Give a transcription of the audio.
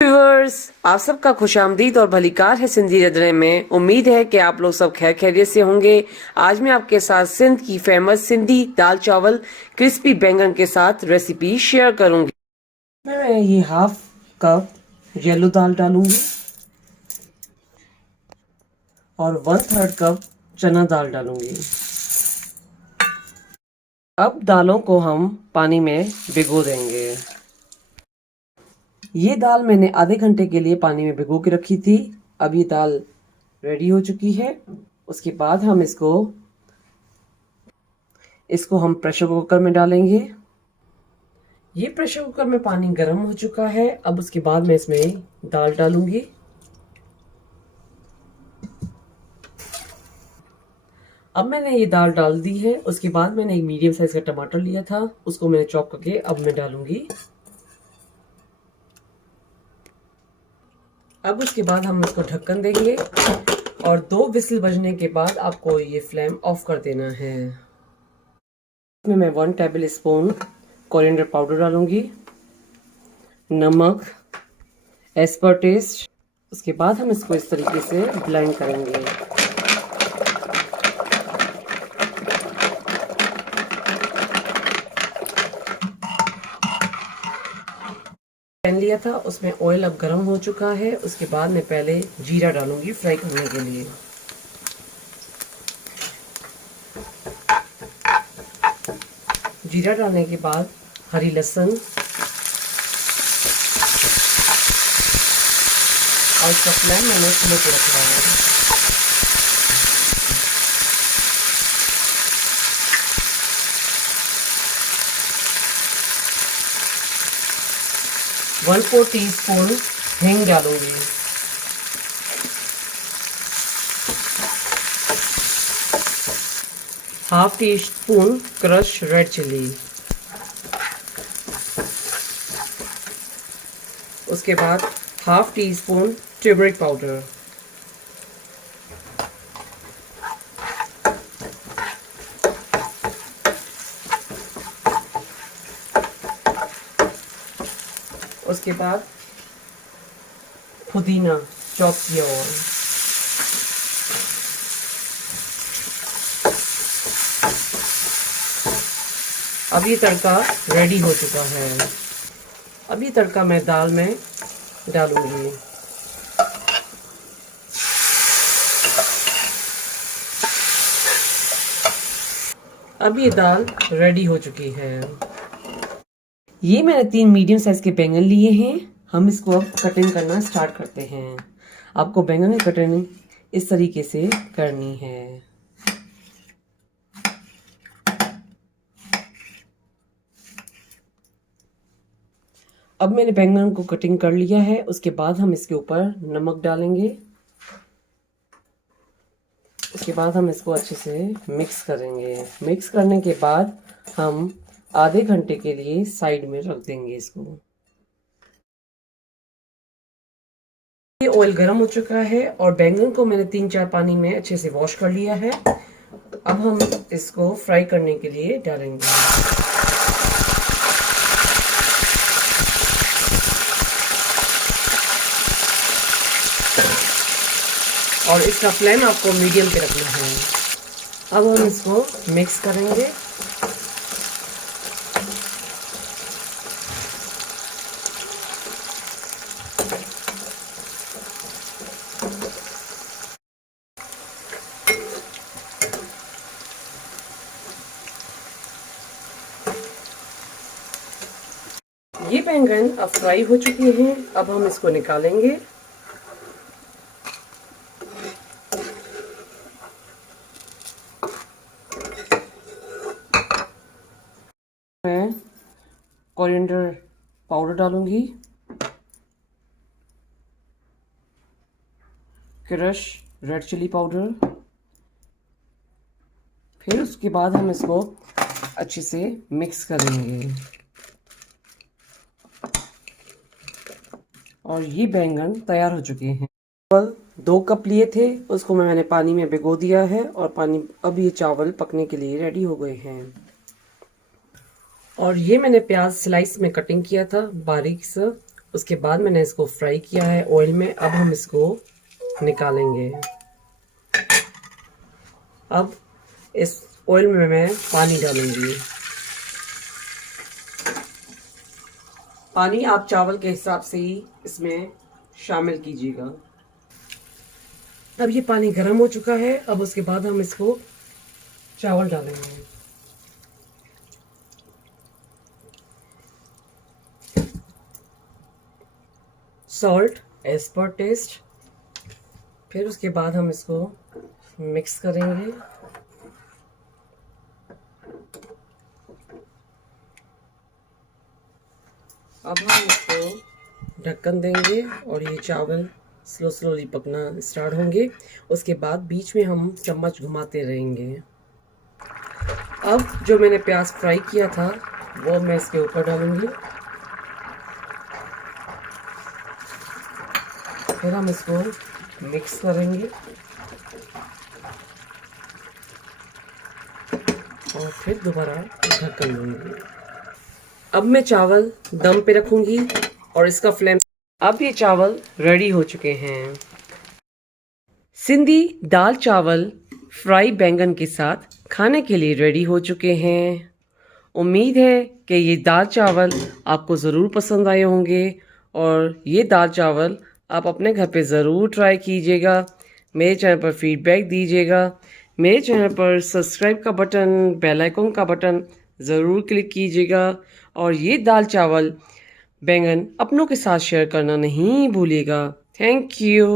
Viewers, आप सबका खुशामदीद और भलीकार है सिंधी रंधने में। उम्मीद है कि आप लोग सब खैर खैरियत से होंगे। आज मैं आपके साथ सिंध की फेमस सिंधी दाल चावल क्रिस्पी बैंगन के साथ रेसिपी शेयर करूंगी। मैं ये हाफ कप येलो दाल डालूंगी और 1/3 कप चना दाल डालूंगी। अब दालों को हम पानी में भिगो देंगे। ये दाल मैंने आधे घंटे के लिए पानी में भिगो के रखी थी। अब ये दाल रेडी हो चुकी है। उसके बाद हम इसको हम प्रेशर कुकर में डालेंगे। ये प्रेशर कुकर में पानी गर्म हो चुका है। अब उसके बाद मैं इसमें दाल डालूंगी। अब मैंने ये दाल डाल दी है। उसके बाद मैंने एक मीडियम साइज का टमाटर लिया था, उसको मैंने चॉप करके अब मैं डालूंगी। अब उसके बाद हम इसको ढक्कन देंगे और 2 विसिल बजने के बाद आपको ये फ्लेम ऑफ कर देना है। इसमें मैं 1 टेबल स्पून कोरिएंडर पाउडर डालूंगी, नमक एज पर टेस्ट। उसके बाद हम इसको इस तरीके से ब्लेंड करेंगे। पैन लिया था, उसमें ऑयल अब गर्म हो चुका है। उसके बाद मैं पहले जीरा डालूंगी फ्राई करने के लिए। जीरा डालने के बाद हरी लहसुन और इसका फ्लेम मैंने स्लो पे रखा है। वन 4 टीस्पून हींग डालूंगी। Half teaspoon crush red chilli. उसके बाद half teaspoon turmeric powder. उसके बाद पुदीना चॉप किया हुआ। अब ये तड़का रेडी हो चुका है। अब ये तड़का मैं दाल में डालूंगी। अब ये दाल रेडी हो चुकी है। ये मैंने 3 मीडियम साइज के बैंगन लिए हैं। हम इसको अब कटिंग करना स्टार्ट करते हैं। आपको बैंगन की कटिंग इस तरीके से करनी है। अब मैंने बैंगन को कटिंग कर लिया है। उसके बाद हम इसके ऊपर नमक डालेंगे। उसके बाद हम इसको अच्छे से मिक्स करेंगे। मिक्स करने के बाद हम आधे घंटे के लिए साइड में रख देंगे इसको। ये ऑयल गर्म हो चुका है और बैंगन को मैंने 3-4 पानी में अच्छे से वॉश कर लिया है। अब हम इसको फ्राई करने के लिए डालेंगे। और इसका फ्लेम आपको मीडियम पे रखना है। अब हम इसको मिक्स करेंगे। ये बैंगन अब फ्राई हो चुके हैं। अब हम इसको निकालेंगे। मैं कोरिएंडर पाउडर डालूंगी, क्रश रेड चिली पाउडर। फिर उसके बाद हम इसको अच्छे से मिक्स करेंगे। और ये बैंगन तैयार हो चुके हैं। चावल 2 कप लिए थे, उसको मैंने पानी में भिगो दिया है और अब ये चावल पकने के लिए रेडी हो गए हैं। और ये मैंने प्याज स्लाइस में कटिंग किया था बारीक सा, उसके बाद मैंने इसको फ्राई किया है ऑयल में। अब हम इसको निकालेंगे। अब इस ऑयल में मैं पानी डालूंगी। पानी आप चावल के हिसाब से ही इसमें शामिल कीजिएगा। अब ये पानी गर्म हो चुका है। अब उसके बाद हम इसको चावल डालेंगे। Salt as per taste. फिर उसके बाद हम इसको मिक्स करेंगे। अब हम इसको ढक्कन देंगे और ये चावल स्लोली पकना स्टार्ट होंगे। उसके बाद बीच में हम चम्मच घुमाते रहेंगे। अब जो मैंने प्याज फ्राई किया था वो मैं इसके ऊपर डालूंगी। फिर हम इसको मिक्स करेंगे और फिर दोबारा ढक्कन दूंगी। अब मैं चावल दम पे रखूंगी और इसका फ्लेम। अब ये चावल रेडी हो चुके हैं। सिंधी दाल चावल फ्राई बैंगन के साथ खाने के लिए रेडी हो चुके हैं। उम्मीद है कि ये दाल चावल आपको ज़रूर पसंद आए होंगे और ये दाल चावल आप अपने घर पे ज़रूर ट्राई कीजिएगा। मेरे चैनल पर फीडबैक दीजिएगा। मेरे चैनल पर सब्सक्राइब का बटन, बेल आइकन का बटन ज़रूर क्लिक कीजिएगा और ये दाल चावल बैंगन अपनों के साथ शेयर करना नहीं भूलिएगा। Thank you.